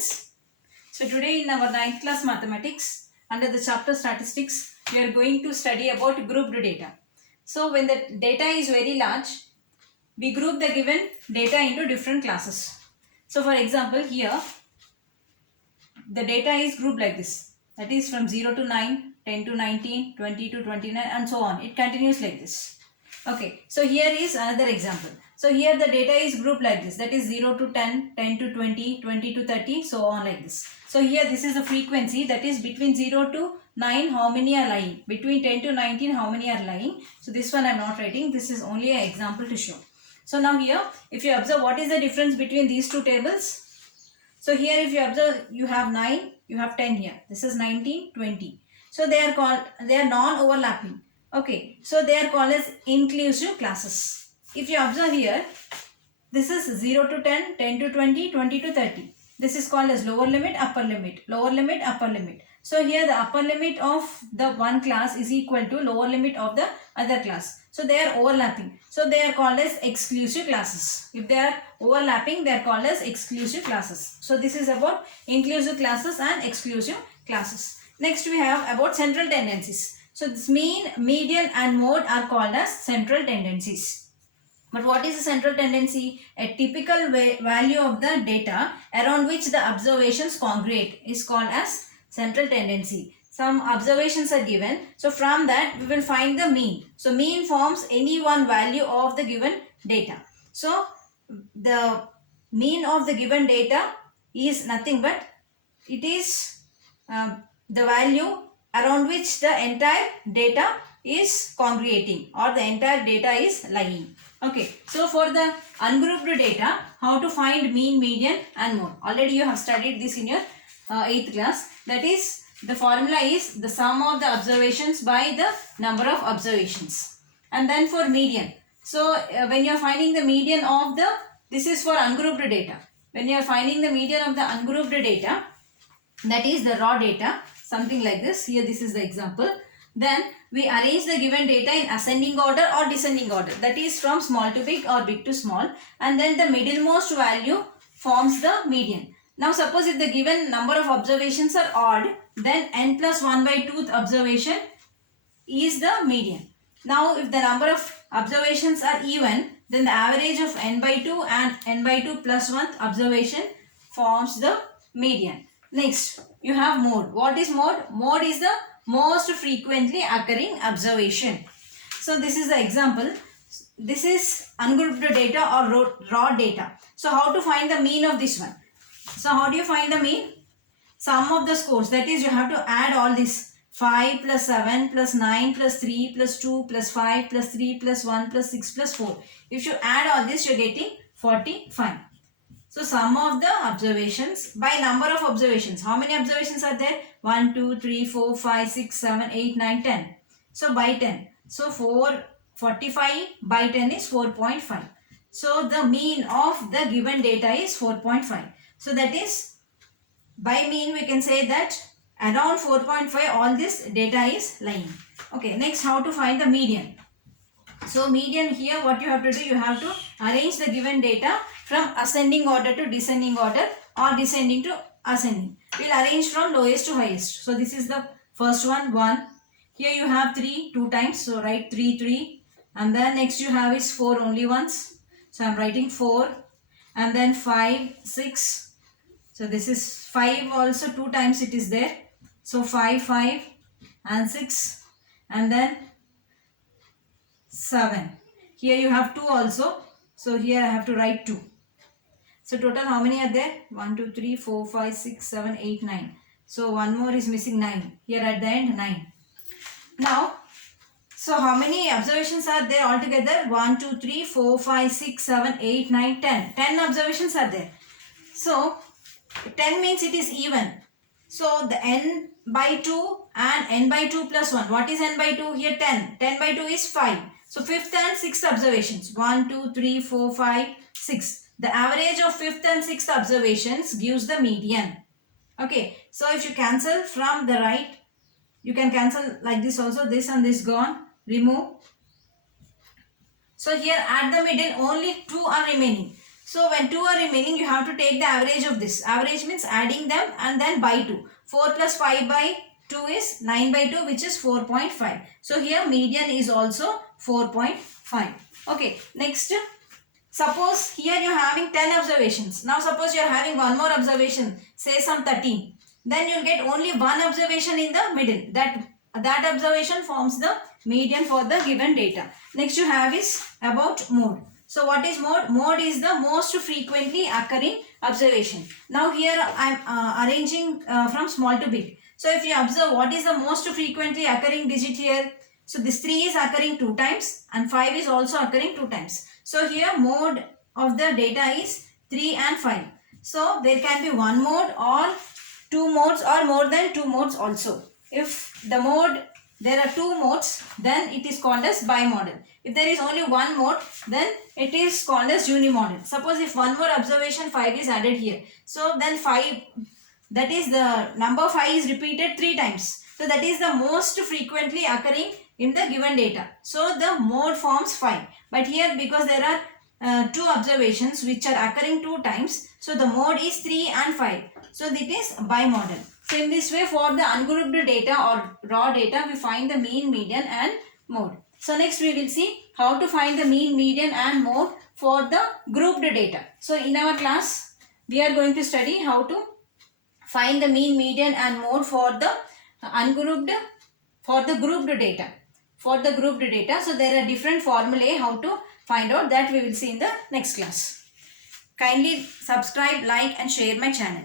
students. So today in our 9th class mathematics under the chapter statistics we are going to study about grouped data. So when the data is very large, we group the given data into different classes. So for example, here the data is grouped like this, that is from 0 to 9, 10 to 19, 20 to 29 and so on. It continues like this. Okay, so here is another example. So here the data is grouped like this, that is 0 to 10, 10 to 20, 20 to 30, so on like this. So here this is the frequency, that is between 0 to 9 how many are lying, between 10 to 19 how many are lying. So this one I am not writing, this is only an example to show. So now here if you observe what is the difference between these two tables. So here if you observe, you have 9, you have 10 here. This is 19, 20. So they are non-overlapping. Okay, so they are called as inclusive classes. If you observe here, this is 0 to 10, 10 to 20, 20 to 30. This is called as lower limit, upper limit, lower limit, upper limit. So here the upper limit of the one class is equal to lower limit of the other class. So they are overlapping. So they are called as exclusive classes. If they are overlapping, they are called as exclusive classes. So this is about inclusive classes and exclusive classes. Next we have about central tendencies. So this mean, median and mode are called as central tendencies. But what is a central tendency? A typical value of the data around which the observations congregate is called as central tendency. Some observations are given. So from that we will find the mean. So mean forms any one value of the given data. So the mean of the given data is nothing but it is the value around which the entire data is congregating or the entire data is lying. Okay, so for the ungrouped data, how to find mean, median and mode. Already you have studied this in your 8th class. That is, the formula is the sum of the observations by the number of observations. And then for median. So when you are finding the median of the, this is for ungrouped data. When you are finding the median of the ungrouped data, that is the raw data, something like this. Here this is the example. Then we arrange the given data in ascending order or descending order. That is from small to big or big to small. And then the middlemost value forms the median. Now suppose if the given number of observations are odd, then n plus 1 by 2th observation is the median. Now if the number of observations are even, then the average of n by 2 and n by 2 plus 1th observation forms the median. Next, you have mode. What is mode? Mode is the most frequently occurring observation. So this is the example. This is ungrouped data or raw data. So how to find the mean of this one? So how do you find the mean? Sum of the scores. That is, you have to add all this. 5 plus 7 plus 9 plus 3 plus 2 plus 5 plus 3 plus 1 plus 6 plus 4. If you add all this, you are getting 45. So sum of the observations by number of observations. How many observations are there? 1, 2, 3, 4, 5, 6, 7, 8, 9, 10. So by 10. So 45 by 10 is 4.5. So the mean of the given data is 4.5. So that is, by mean we can say that around 4.5 all this data is lying. Okay, next how to find the median. So median, here what you have to do, you have to arrange the given data from ascending order to descending order or descending to ascending. We will arrange from lowest to highest. So this is the first one, 1. Here you have 3, 2 times. So write 3, 3. And then next you have is 4 only once. So I am writing 4. And then 5, 6. So this is 5 also 2 times it is there. So 5, 5 and 6. And then 7. Here you have 2 also. So here I have to write 2. So total how many are there? 1, 2, 3, 4, 5, 6, 7, 8, 9. So one more is missing, 9. Here at the end 9. Now, so how many observations are there altogether? 1, 2, 3, 4, 5, 6, 7, 8, 9, 10. 10 observations are there. So 10 means it is even. So the n by 2 and n by 2 plus 1. What is n by 2? Here 10. 10 by 2 is 5. So 5th and 6th observations. 1, 2, 3, 4, 5, 6. The average of 5th and 6th observations gives the median. Okay. So if you cancel from the right, you can cancel like this also. This and this gone. Remove. So here at the middle only 2 are remaining. So when 2 are remaining, you have to take the average of this. Average means adding them and then by 2. 4 plus 5 by 2 is 9 by 2, which is 4.5. So here median is also 4.5. Okay, next. Suppose here you are having 10 observations. Now suppose you are having one more observation, say some 13. Then you will get only one observation in the middle. That observation forms the median for the given data. Next you have is about mode. So what is mode? Mode is the most frequently occurring observation. Now here I am arranging from small to big. So if you observe what is the most frequently occurring digit here. So this 3 is occurring 2 times and 5 is also occurring 2 times. So here mode of the data is 3 and 5. So there can be one mode or 2 modes or more than 2 modes also. If the mode, there are 2 modes, then it is called as bimodal. If there is only one mode, then it is called as unimodal. Suppose if one more observation 5 is added here. So then 5, that is the number 5 is repeated 3 times. So that is the most frequently occurring in the given data. So the mode forms 5. But here because there are 2 observations which are occurring 2 times. So the mode is 3 and 5. So it is bimodal. So in this way for the ungrouped data or raw data we find the mean, median and mode. So next we will see how to find the mean, median and mode for the grouped data. So in our class we are going to study how to find the mean, median and mode for the ungrouped, for the grouped data. For the grouped data, so there are different formulae how to find out, that we will see in the next class. Kindly subscribe, like and share my channel.